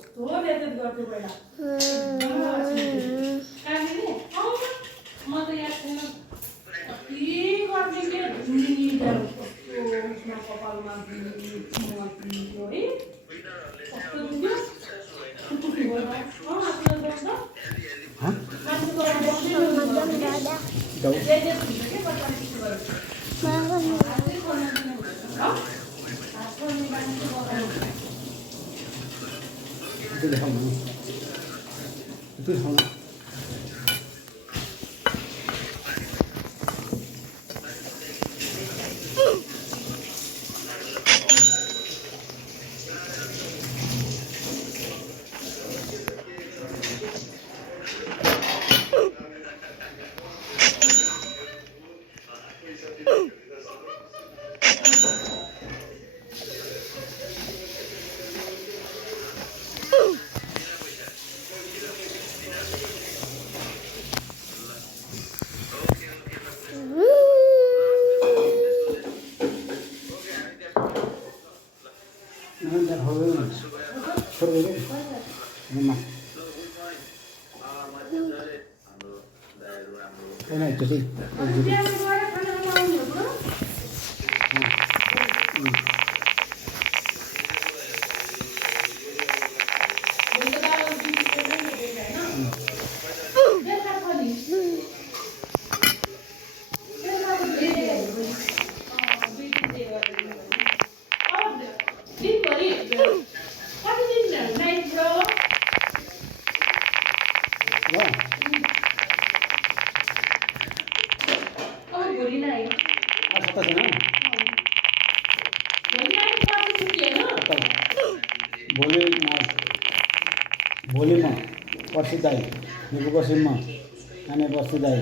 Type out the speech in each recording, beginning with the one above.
कस्तो व्यतीत गर्थ्यो पहिला कालीले म त याद छैन कति गर्ने के धुनीहरू कस्तो उसमा कपालमा थियो है कस्तो दुख्यो itu sama itu sih. भोलि म पर्सि दाइ निको पर्सि म खाने पर्सि दाइ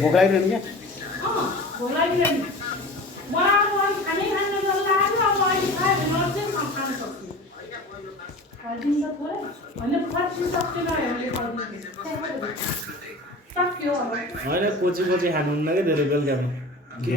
भोक लागिरहनु क्या होइन कोची कोची खानुहुन्न क्या धेरै बेलुकामा के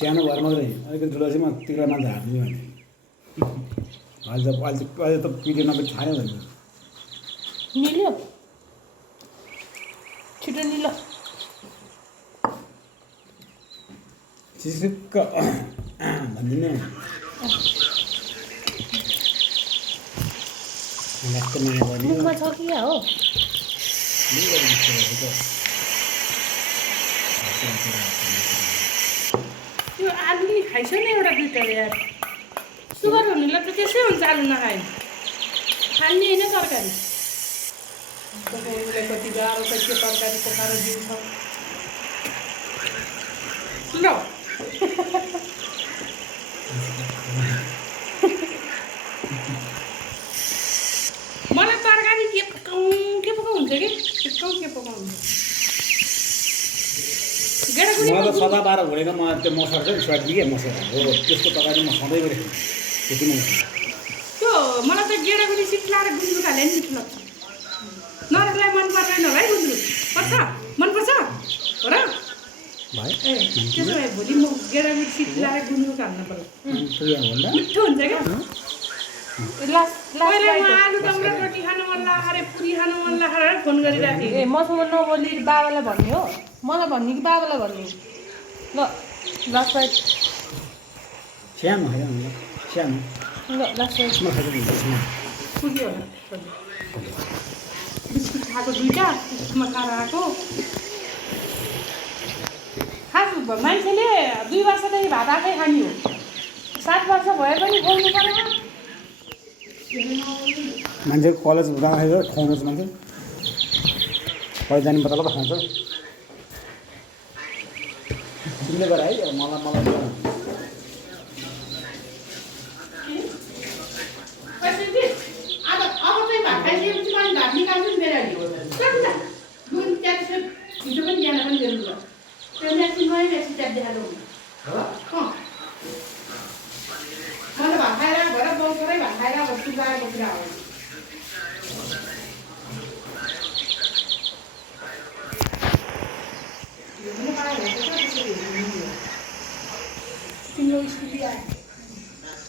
सानो घर मात्रै अलिकति ठुलो चाहिँ म तिग्रा मान्छे हार्ने भने अहिले त पिडियो नपिट खायो भने निल्यो छिटो निलो चिसुक्क भनिदिने मुखमा छ कि हो त्यो आलु नि खाइछ नि एउटा दुईटा यार सुगर हुनेलाई त त्यसै हुन्छ आलु नखाए खाने होइन तरकारी उसलाई कति गाह्रो छ त्यो तरकारी पकाएर दिन्छ ल मलाई तरकारी के पकाउँ हुन्छ कि के पकाउँ हुन्छ गेडागुडी मलाई त सदाबार घुरेको म त्यो मसर चाहिँ स्वादिए मसर हो त्यसको तरकारी म सधैँभरि खान्छु त्यति नै त्यो मलाई त गेडागुडी सिक्लाएर गुन्द्रुक हाले नि मिठो लाग्छ नरकलाई मन पर्दैन होला है गुन्द्रुक पर्छ मनपर्छ हो र भाइ ए त्यसो भए भोलि म गेडागुडी सिक्लाएर गुन्द्रुक हाल्न पर्यो प्रिया भन्दा मिठो हुन्छ क्या लास्ट पहिला म आलुदम र रोटी खानु मन लाग्यो अरे पुरी खानु मन लाग्यो अरे फोन गरिरहेको थिएँ ए मसँग नबोली बाबालाई भन्ने हो मलाई भन्ने कि बाबालाई भन्ने ल लास्ट बाइट सानो खायो भने सानो ल लास्ट बाइट यसमा खाएको हुन्छ यसमा पुग्यो होला बिस्कुट खाएको दुईवटा त्यसमा खाएर आएको खास मान्छेले 2 वर्षदेखि भात आफै खाने हो 7 वर्ष भए पनि खुवाउनु परेन मान्छे कलेज जाँदाखेरि खुवाउँछ मान्छे कलेज जाने मतलब खुवाउँछ तिमीले गर है मलाई अब चाहिँ भात खाइसकेपछि पनि भात निकाल्छु नि बेला दुध त्यहाँ हिजो पनि बिहान पनि बेलुका त्यो म्याक्सिममै म्याक्सिम ट्याप देखाएको मैले भात खाएर भएर बौकरै भात खाएर अब सुकाएर बसेर हो तिम्रो स्कुटी आयो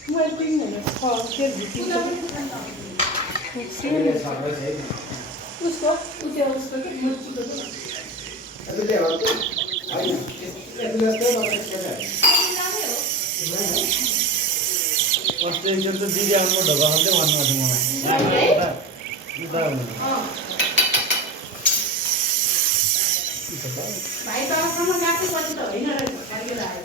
म एकदिन उसको उसको के मुर्चीको अस्ति एकचोटि त दिदी आउनु ढोका खाँदै भन्नुभएको मलाई भाइ तलसम्म गएको पछि त होइन रहेछ फर्केर आयो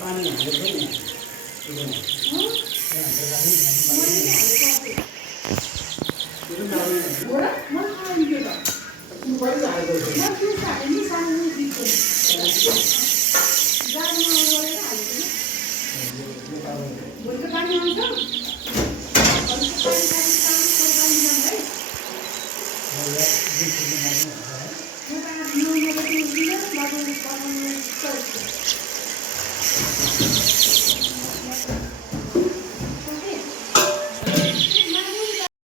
पानी हालेको